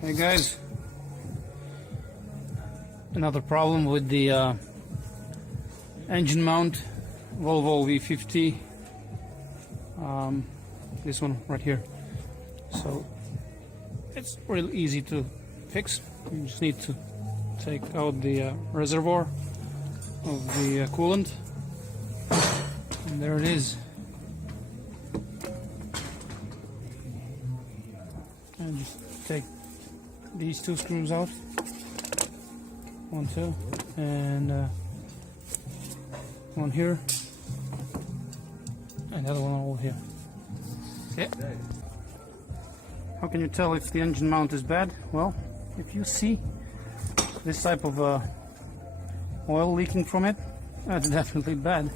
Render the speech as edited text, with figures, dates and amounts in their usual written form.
Hey guys, another problem with the engine mount Volvo V50, this one right here. So it's real easy to fix. You just need to take out the reservoir of the coolant, and there it is. And just take these two screws out, 1, 2, and one here, and the other one over here. Okay. How can you tell if the engine mount is bad? Well, if you see this type of oil leaking from it, that's definitely bad.